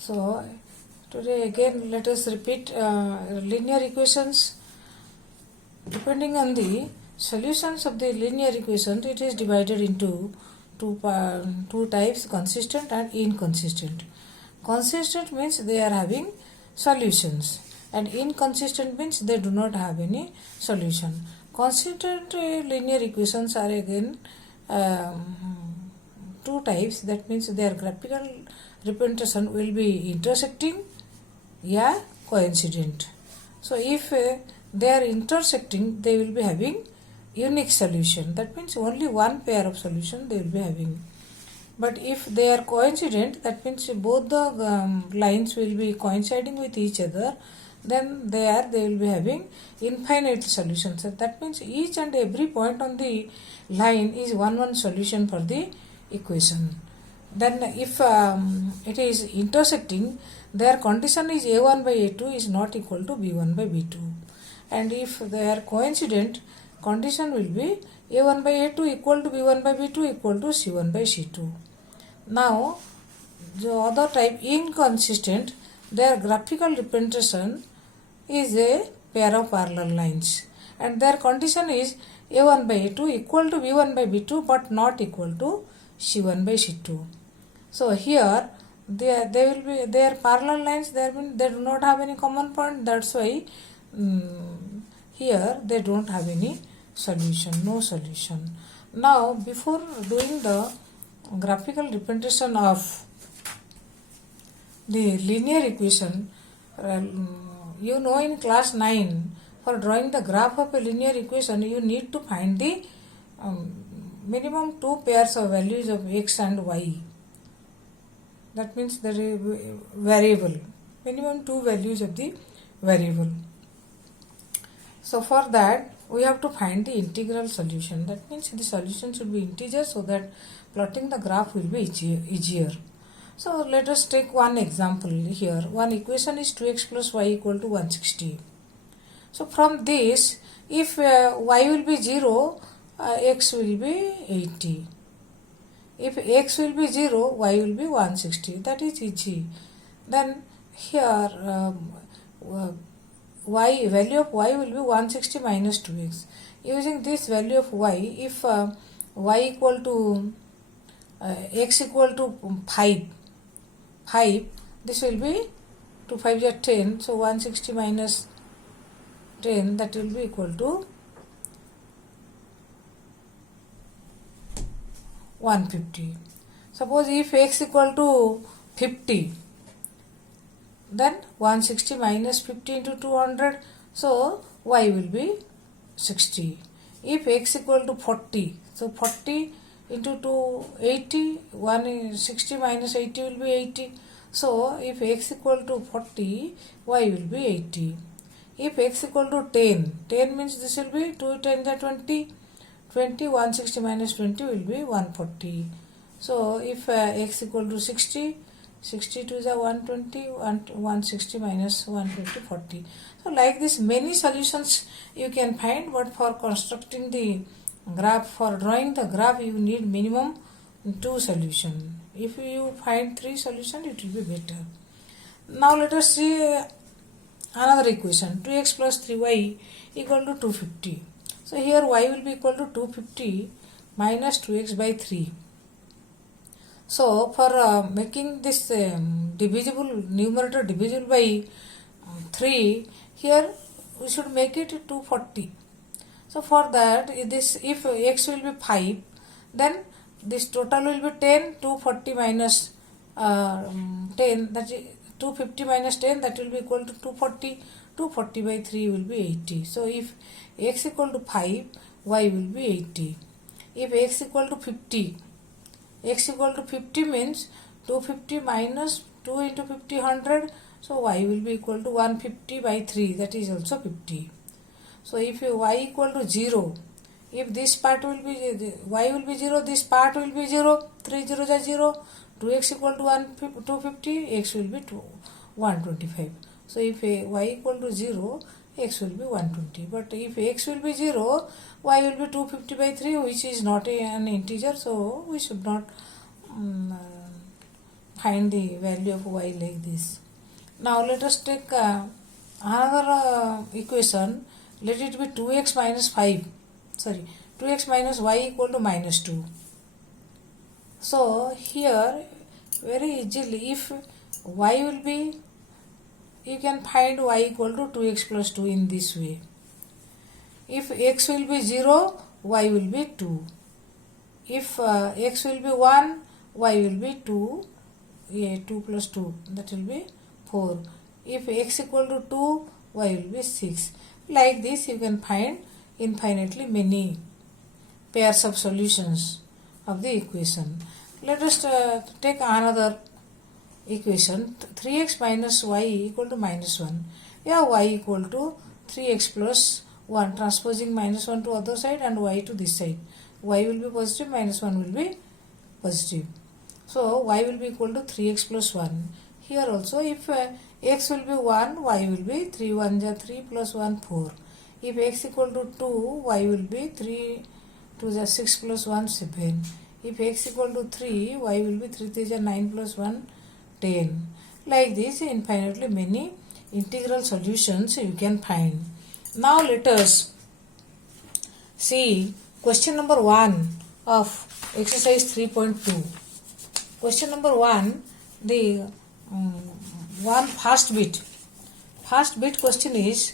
So today again let us repeat linear equations. Depending on the solutions of the linear equation, it is divided into two types, consistent and inconsistent. Consistent means they are having solutions and inconsistent means they do not have any solution. Consistent linear equations are again two types, that means their graphical representation will be intersecting or coincident. So if they are intersecting, they will be having unique solution, that means only one pair of solution they will be having. But if they are coincident, that means both the lines will be coinciding with each other, then they will be having infinite solutions. So that means each and every point on the line is one solution for the equation. Then if it is intersecting, their condition is a1 by a2 is not equal to b1 by b2. And if they are coincident, condition will be a1 by a2 equal to b1 by b2 equal to c1 by c2. Now the other type, inconsistent, their graphical representation is a pair of parallel lines and their condition is a1 by a2 equal to b1 by b2 but not equal to c1 by c2. So here they will be their parallel lines, they do not have any common point, that's why here they don't have any solution, no solution. Now before doing the graphical representation of the linear equation, you know in class 9 for drawing the graph of a linear equation you need to find the minimum two pairs of values of x and y. That means there is variable, minimum two values of the variable. So for that we have to find the integral solution, that means the solution should be integer so that plotting the graph will be easier. So let us take one example here. One equation is 2x plus y equal to 160. So from this, if y will be 0, x will be 80. If x will be 0, y will be 160. That is easy. Then here value of y will be 160 minus 2x. Using this value of y, if y equal to x equal to 5, this will be 2 5 are 10, so 160 minus 10, that will be equal to 150. Suppose if x equal to 50, then 160 minus 50 into 200, so y will be 60. If x equal to 40, so 40 into 280, 160 minus 80 will be 80. So if x equal to 40, y will be 80. If x equal to 10 means this will be 2 10 are 20, 160 minus 20 will be 140. So if x equal to 60, 62 is a 120, 160 minus 120, 40. So like this many solutions you can find, but for constructing the graph, for drawing the graph, you need minimum two solutions. If you find three solutions, it will be better. Now let us see another equation, 2x plus 3y equal to 250. So here y will be equal to 250 minus 2x by 3. So for making this numerator divisible by 3, here we should make it 240. So for that, this if x will be 5, then this total will be 10, 240 minus 10, that is 250 minus 10, that will be equal to 240. 240 by 3 will be 80. So if x equal to 5, y will be 80. If x equal to 50, x equal to 50 means 250 minus 2 into 50, 100. So y will be equal to 150 by 3, that is also 50. So if y equal to 0, if this part will be, y will be 0, this part will be 0, 3 zeros are 0, 2x equal to 250, x will be 125. So if y equal to 0, x will be 120. But if x will be 0, y will be 250 by 3, which is not an integer, so we should not find the value of y like this. Now let us take another equation. Let it be 2x minus 5. 2x minus y equal to minus 2. So here very easily, if y will be, you can find y equal to 2x plus 2 in this way. If x will be 0, y will be 2. If x will be 1, y will be 2. 2 plus 2, that will be 4. If x equal to 2, y will be 6. Like this you can find infinitely many pairs of solutions of the equation. Let us take another equation. 3x minus y equal to minus 1. Yeah, y equal to 3x plus 1. Transposing minus 1 to other side and y to this side. Y will be positive, minus 1 will be positive. So y will be equal to 3x plus 1. Here also if x will be 1, y will be 3 1 ja 3 plus 1 4. If x equal to 2, y will be 3 2 ja 6 plus 1 7. If x equal to 3, y will be 3 3 ja 9 plus 1 10. Like this infinitely many integral solutions you can find. Now let us see question number 1 of exercise 3.2. Question number 1, the one first bit. First bit question is,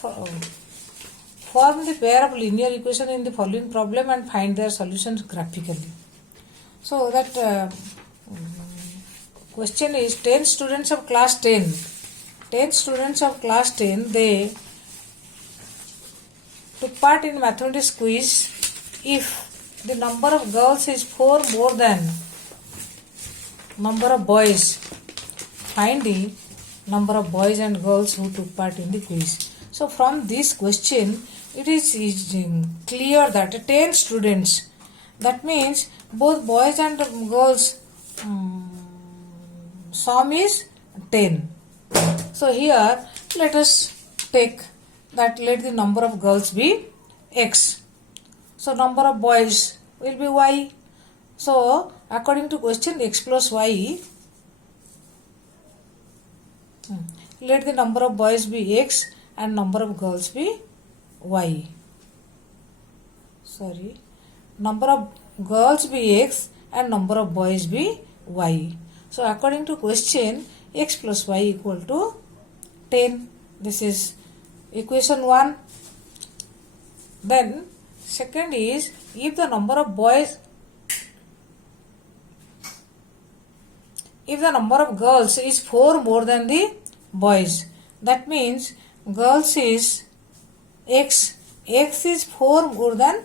form the pair of linear equation in the following problem and find their solutions graphically. So that question is 10 students of class 10. 10 students of class 10, they took part in mathematics quiz. If the number of girls is 4 more than number of boys, find the number of boys and girls who took part in the quiz. So from this question it is clear that 10 students, that means both boys and girls sum is 10. So here let us take that, let the number of girls be x. So number of boys will be y. So according to question, x plus y, let the number of boys be x and number of girls be y. Number of girls be x and number of boys be y. So according to question, x plus y equal to 10. This is equation 1. Then second is, if the number of boys, if the number of girls is 4 more than the boys, that means girls is x, x is 4 more than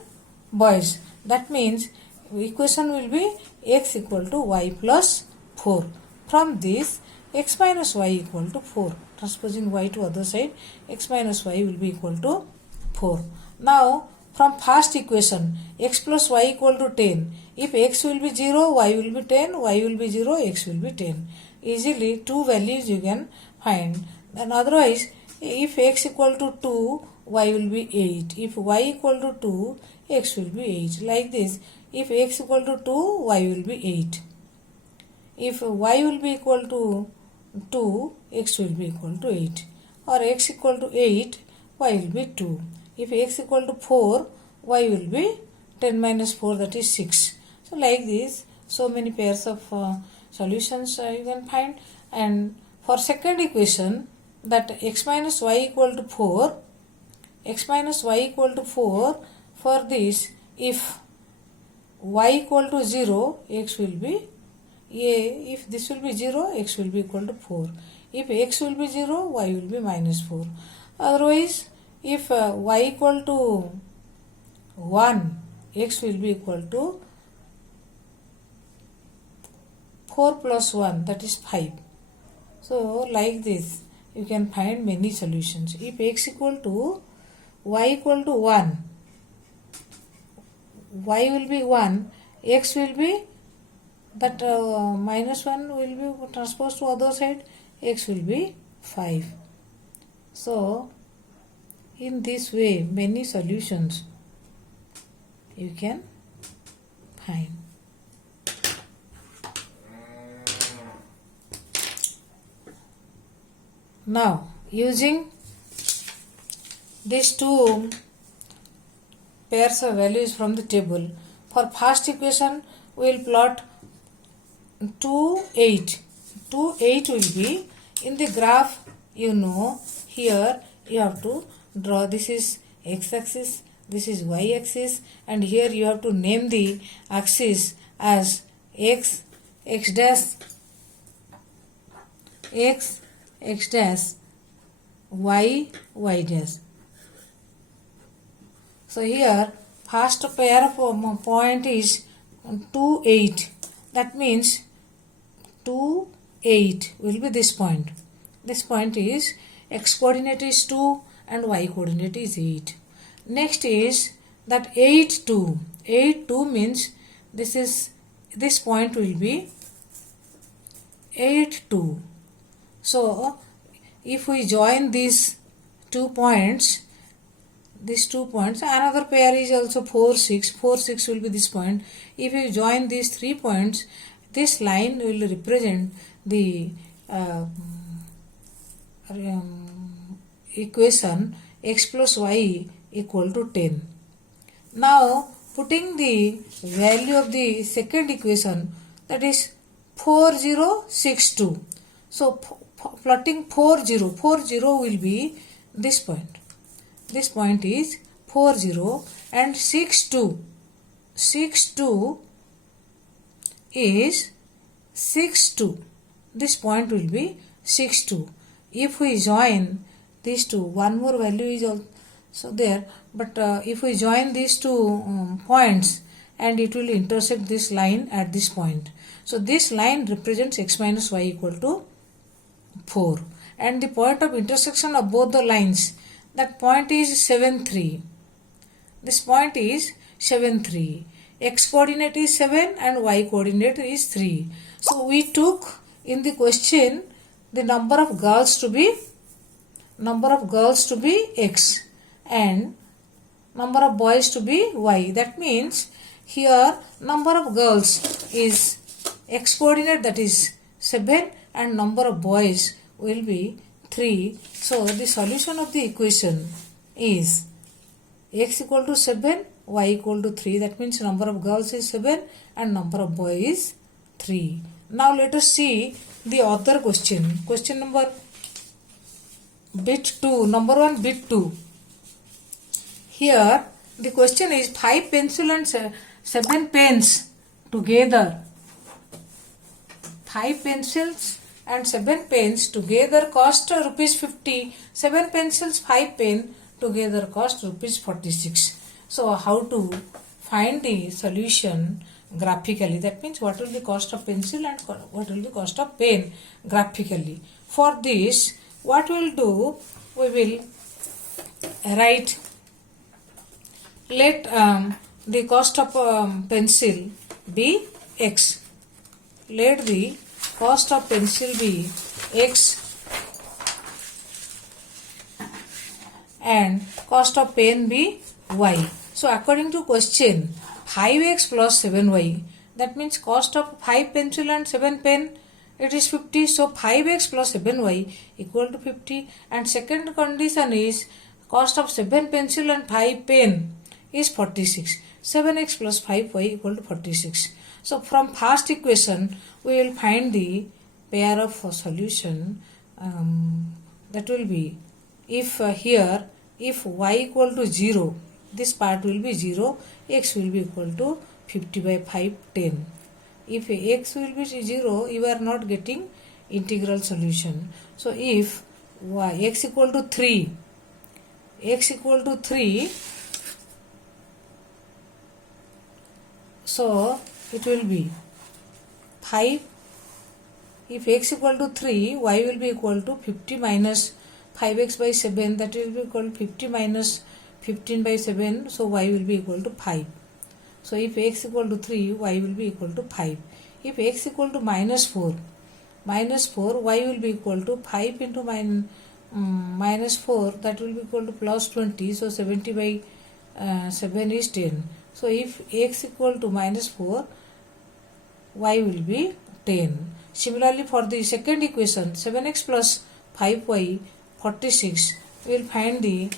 boys. That means equation will be x equal to y plus 4. From this, x minus y equal to 4. Transposing y to other side, x minus y will be equal to 4. Now from first equation, x plus y equal to 10. If x will be 0, y will be 10, y will be 0, x will be 10. Easily two values you can find. And otherwise, if x equal to 2, y will be 8. If y equal to 2, x will be 8. Like this, if x equal to 2, y will be 8. If y will be equal to 2, x will be equal to 8. Or x equal to 8, y will be 2. If x equal to 4, y will be 10 minus 4, that is 6. So like this, so many pairs of solutions you can find. And for second equation, that x minus y equal to 4, x minus y equal to 4, for this, if y equal to 0, x will be if this will be 0, x will be equal to 4. If x will be 0, y will be minus 4. Otherwise, if y equal to 1, x will be equal to 4 plus 1, that is 5. So like this you can find many solutions. If x equal to y equal to 1, y will be 1, x will be that minus 1 will be transposed to other side, x will be 5. So in this way many solutions you can find. Now using these two pairs of values from the table, for first equation we will plot 2 8. 2 8 will be in the graph. Here you have to draw, this is x axis, this is y axis, and here you have to name the axis as x dash, x dash, y dash. So here first pair of point is 2 8. That means 2 8 will be this point. This point is x coordinate is 2 and y coordinate is 8. Next is that 8 2. 8 2 means this point will be 8 2. So if we join these 2 points, another pair is also 4 6. 4 6 will be this point. If you join these 3 points, this line will represent the equation x plus y equal to 10. Now putting the value of the second equation, that is 4062. So plotting 40 will be this point. This point is 40 and 62 is 62. This point will be 62. If we join these two, one more value is also there, but if we join these two points, and it will intersect this line at this point. So this line represents x minus y equal to 4, and the point of intersection of both the lines, that point is 7 3. This point is 7 3. X coordinate is 7 and y coordinate is 3. So we took in the question the number of girls to be x and number of boys to be y. That means here number of girls is x coordinate, that is 7, and number of boys will be 3. So the solution of the equation is x equal to 7, y equal to 3. That means number of girls is 7 and number of boys is 3. Now let us see the other question. Question number bit 2, number 1 bit 2. Here the question is 5 pencil and 7 pens together. 5 pencils and 7 pens together cost rupees 50. 7 pencils, 5 pen together cost rupees 46. So how to find the solution graphically? That means what will be cost of pencil and what will be cost of pen graphically. For this, what we will do, we will write, let the cost of pencil be x. Let the cost of pencil be x and cost of pen be y. So according to question, 5x plus 7y, that means cost of 5 pencil and 7 pen, it is 50. So 5x plus 7y equal to 50. And second condition is cost of 7 pencil and 5 pen is 46. 7x plus 5y equal to 46. So from first equation we will find the pair of solution, that will be, if here if y equal to 0, this part will be 0, x will be equal to 50 by 5 10. If x will be 0, you are not getting integral solution. So if x equal to 3, so it will be 5. If x equal to 3, y will be equal to 50 minus 5x by 7, that will be equal to 50 minus 15 by 7, so y will be equal to 5. So if x equal to 3, y will be equal to 5. If x equal to minus 4, y will be equal to 5 into minus 4, that will be equal to plus 20, so 70 by 7 is 10. So if x equal to minus 4, y will be 10. Similarly for the second equation, 7x plus 5y 46. We will find the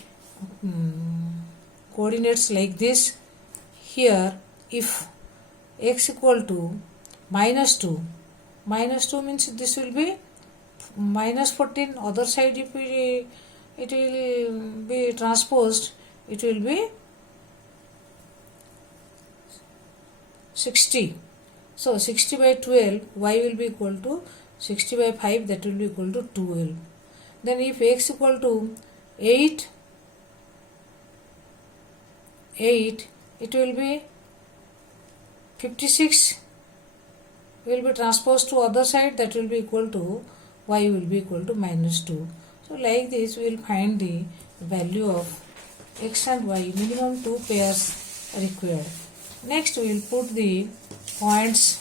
coordinates like this. Here if x equal to -2 means this will be -14. Other side if it will be transposed, it will be 60. So 60 by 12, y will be equal to 60 by 5, that will be equal to 12. Then if x equal to 8, it will be 56, will be transposed to other side, that will be equal to y will be equal to -2. So like this we will find the value of x and y. Minimum 2 pairs required. Next we will put the points,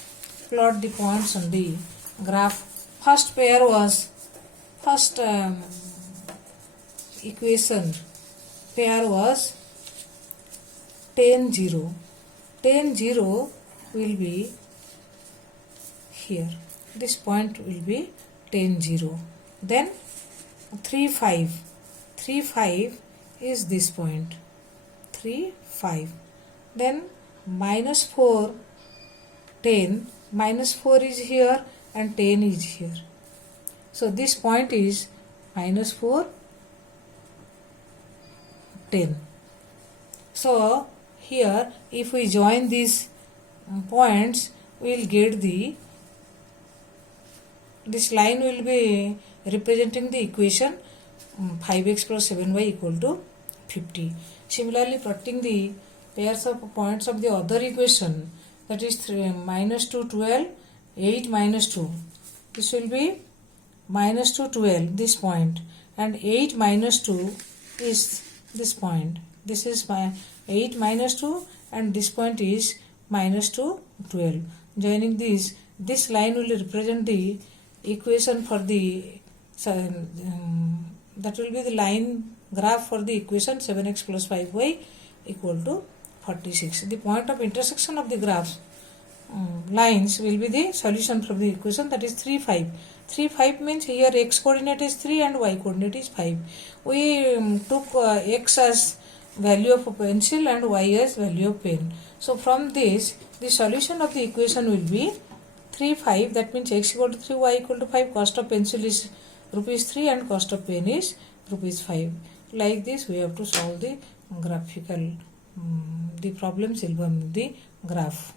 plot the points on the graph. First equation pair was 10 0. 10 0 will be here. This point will be 10 0. Then 3 5. 3 5 is this point. 3 5. Then -4 10. -4 is here and 10 is here. So this point is -4 10. So here if we join these points, we will get this line will be representing the equation 5x plus 7y equal to 50. Similarly, plotting the pairs of points of the other equation, that is -2 12, 8 -2. This will be -2 12, this point, and 8 -2 is this point. This is my 8 -2 and this point is -2 12. Joining this line will represent the equation for the that will be the line graph for the equation 7x plus 5y equal to 46. The point of intersection of the graphs lines will be the solution from the equation, that is 3 5. 3 5 means here x coordinate is 3 and y coordinate is 5. We took x as value of a pencil and y as value of pen. So from this, the solution of the equation will be 3 5. That means x equal to 3, y equal to 5. Cost of pencil is ₹3 and cost of pen is ₹5. Like this we have to solve the graphical the problems involved in the graph.